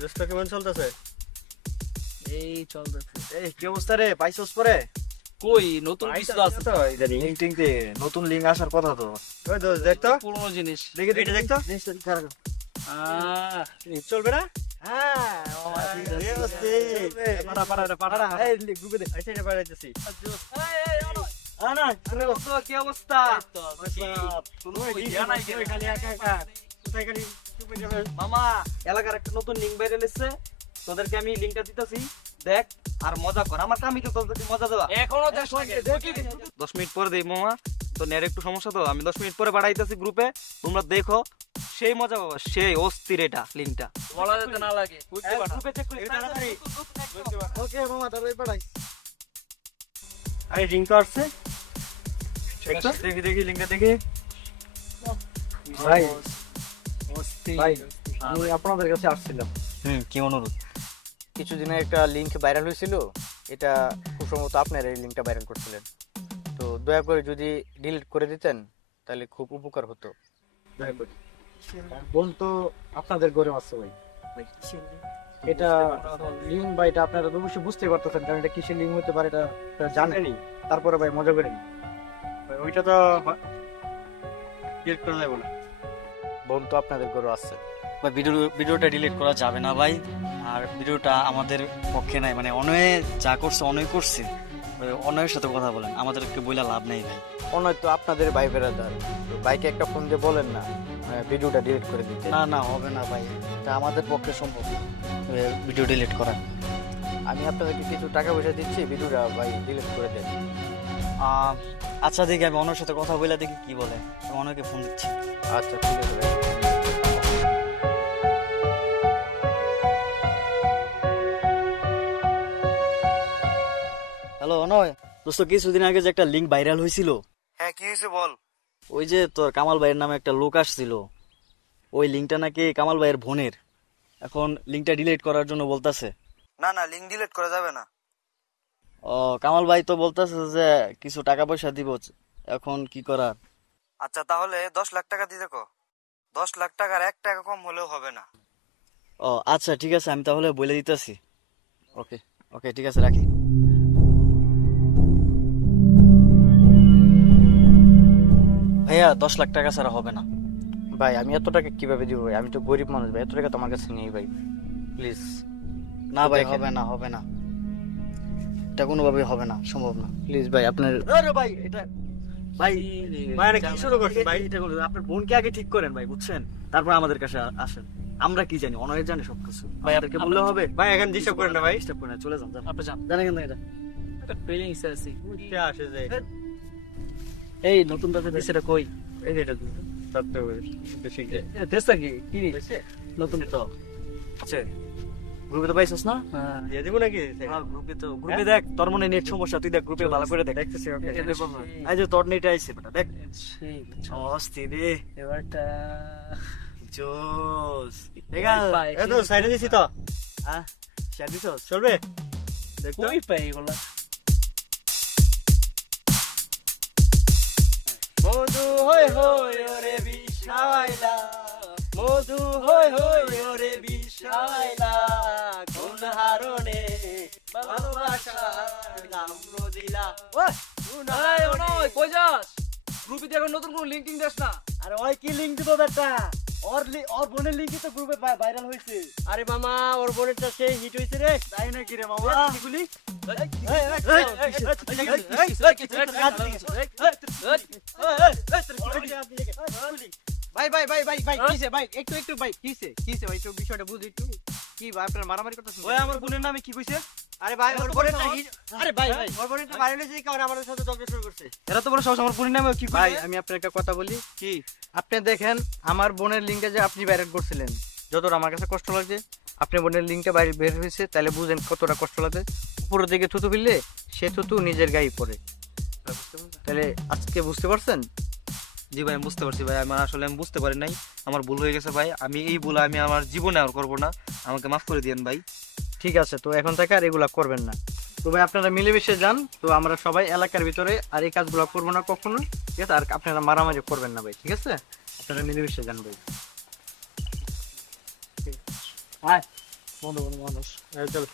দোস্ত কেমন চলতেছে? এই চলতেছে। এই কি অবস্থা রে? পাইছস পরে? কই নতুন কিছু আছে তো ইদানিং লিংক টিং দে, নতুন লিংক আসার কথা তো। ওই দোস্ত দেখ তো, পুরনো জিনিস। দেখে এটা দেখ তো। জিনিসটা খারাপ। চলবে না? হ্যাঁ মামা ঠিক আছে। পাড়া এই গ্রুপে দে। আচ্ছা এটা পাঠাইতেছি। না কি অবস্থা? কোনো ইয়া নাই খালি একা একা। কোথায় খালি চুপে যাবে? মামা এলাকার একটা নতুন লিংক বাইরে এসেছে, তোদেরকে আমি লিংকটা দিতেছি, দেখ আর মজা কর। আমার কামই তো তোদেরকে মজা দেওয়া। এখনো 10 মিনিট পরে দেই মামা, তো নেট একটু সমস্যা, তো আমি 10 মিনিট পরে পাঠাইতেছি গ্রুপে, তোমরা দেখো। সেই মজা বাবা, সেই অস্থির এটা লিংকটা। বলা যেতে না লাগে, গ্রুপে চেক করে তাড়াতাড়ি। ওকে মামা তারপরে পাঠাই। আরে রিং তো আসছে। দেখি লিংকটা দেখি। ভাই ভাই আমি আপনাদের কাছে আসছিলাম। কি অনুরোধ? কিছুদিনে একটা লিংক ভাইরাল হয়েছিল, এটা খুব সম্ভবত আপনারা এই লিংকটা ভাইরাল করছিলেন, তো দয়া করে যদি ডিলিট করে দিতেন তাহলে খুব উপকার হতো। দয়া করে। বোন তো আপনাদের ঘরে আসছে ভাই। এটা লিঙ্ক ভাই, এটা আপনারা তো অবশ্যই বুঝতে পারতেছেন, কারণ এটা কিসের লিঙ্ক হতে পারে এটা জানেনই। তারপরে ভাই মজা করেন। ওইটা তো ডিলিট করা যাবে না। বোন তো আপনাদের ঘরে আসছে। ভাই ভিডিওটা ডিলিট করা যাবে না ভাই, আর ভিডিওটা আমাদের পক্ষে নাই, মানে অনয়ে যা করছে অনয় করছে, অনয়ের সাথে কথা বলেন, আমাদেরকে বইলা লাভ নেই ভাই। অনয় তো আপনাদের ভাই বেড়াদার, তো ভাইকে একটা ফোন দিয়ে বলেন না ভিডিওটা ডিলিট করে দিতে। না হবে না ভাই, এটা আমাদের পক্ষে সম্ভব না ভিডিও ডিলিট করা। আমি আপনাদেরকে কিছু টাকা পয়সা দিচ্ছি, ভিডিওটা ভাই ডিলিট করে দেন। আচ্ছা দেখি, আমি অনয়ের সাথে কথা বলে দেখি কি বলে, আমি অনয়কে ফোন দিচ্ছি। আচ্ছা ঠিক আছে ভাই। হ্যালো অনয় দোস্ত, কিছুদিন আগে যে একটা লিঙ্ক ভাইরাল হয়েছিল। হ্যাঁ কি হয়েছে বল। ওই যে তোর কামাল ভাইয়ের নামে একটা লোক আসছিল, ওই লিঙ্কটা নাকি কামাল ভাইয়ের বোনের। এখন লিঙ্কটা ডিলিট করার জন্য বলতাছে। না লিংক ডিলিট করা যাবে না। ও কামাল ভাই তো বলতেছে যে কিছু টাকা পয়সা দিব, এখন কি করার? আচ্ছা তাহলে 10 লাখ টাকা দিয়ে দেখো। 10 লাখ টাকার 1 টাকা কম হলেও হবে না। ও আচ্ছা ঠিক আছে, আমি তাহলে বলে দিতেছি। ওকে ওকে ঠিক আছে, রাখি। ভাইয়া 10 লাখ টাকা ছাড়া হবে না। ভাই আমি এত টাকা কিভাবে দিব ভাই, আমি তো গরিব মানুষ ভাই, এত টাকা তো আমার কাছে নেই ভাই, প্লিজ। না ভাই হবে না, এটা কোনোভাবেই হবে না, সম্ভব না। প্লিজ ভাই আপনার আরে ভাই এটা ভাই মানে কি শুরু করছেন ভাই? এটা আপনার বোনকে আগে ঠিক করেন ভাই, বুঝছেন? তারপর আমাদের কাছে আসেন। আমরা কি জানি, অনয় জানে সবকিছু, ভাই আপনাদেরকে বললে হবে? ভাই এখন ডিস্টার্ব করেন না ভাই। ডিস্টার্ব করেন না, চলে যান। আপনি যান। জানেন কেন এটা? একটা ফিলিংস আছে। উঠতে আসে যায়। এই নতুন টাকা দিছে, এটা কই? এই যে এটা সত্য বেশি যে দেশটা কি কি নতুন তো আচ্ছা, গ্রুপে তো পাইছস না? হ্যাঁ দিয়ে দিব নাকি? হ্যাঁ গ্রুপে দেখ, তোর মনে নেট সমস্যা, তুই দেখ গ্রুপে ভালো করে দেখ। দেখতেছি ওকে। এই যে তোর নেট আইছে বেটা, দেখ সেই অস্থির রে, এবারটা জোস। দেখা পাই। এই তো সাইডে দিছি তো। হ্যাঁ শেয়ার দিছস? চলবে? দেখ তো। কই পাই এগুলা? মধু হই হই ওরে বিষাইলা, মধু হই হই ওরে বিষাইলা, কোন হারণে ভালোবাসার নাম দিলা। ওই এই অনয় কই যাস? গ্রুপে দিয়ে এখন নতুন কোন লিংকিং দেস না? আরে ওই কি লিংক দিব বেটা? ওর বোনের লিংকই তো গ্রুপে ভাইরাল হইছে। আরে মামা ওর বোনেরটা সেই হিট হইছে রে। তাই নাকি রে মামা? এগুলি ভাই ভাই ভাই ভাই ভাই কিসে ভাই, একটু ভাই কিসে ভাই, একটু বিষয়টা বুঝি একটু। কি ভাই আপনারা মারামারি করতেছেন? ওই আমার বোনের নামে কি কইছে? আরে ভাই ওর বোনেরটা আরে ভাই ওর বোনেরটা ভাইরাল হইছে, কারণ আমাদের সাথে ঝগড়া শুরু করছে। এরা তো বড় সাহস, আমার বোনের নামে কি ভাই আমি আপনার একটা কথা বলি কি? আপনি দেখেন আমার বোনের লিঙ্কটা যে আপনি ভাইরাল করছিলেন, যতটা আমার কাছে কষ্ট লাগছে, আপনার বোনের লিঙ্কটা বাইরে বের হয়েছে, তাহলে বুঝেন কতটা কষ্ট লাগে। উপরের দিকে থুতু ফেললে সে থুতু নিজের গায়ে পড়ে, তাহলে আজকে বুঝতে পারছেন? জি ভাই আমি বুঝতে পারছি ভাই, আমার আসলে আমি বুঝতে পারি নাই, আমার ভুল হয়ে গেছে ভাই। আমি এই ভুল আমি আমার জীবনে আর করবো না, আমাকে মাফ করে দিয়েন ভাই। ঠিক আছে, তো এখন থেকে আর এগুলা করবেন না। তো ভাই আপনারা মিলেমিশে যান, তো আমরা সবাই এলাকার ভিতরে আর এই কাজগুলো করবো না কখনো, ঠিক আছে? আর আপনারা মারামারি করবেন না ভাই, ঠিক আছে? আপনারা মিলেমিশে যান ভাই। ভাই বন্ধু বন্ধু মানুষ চল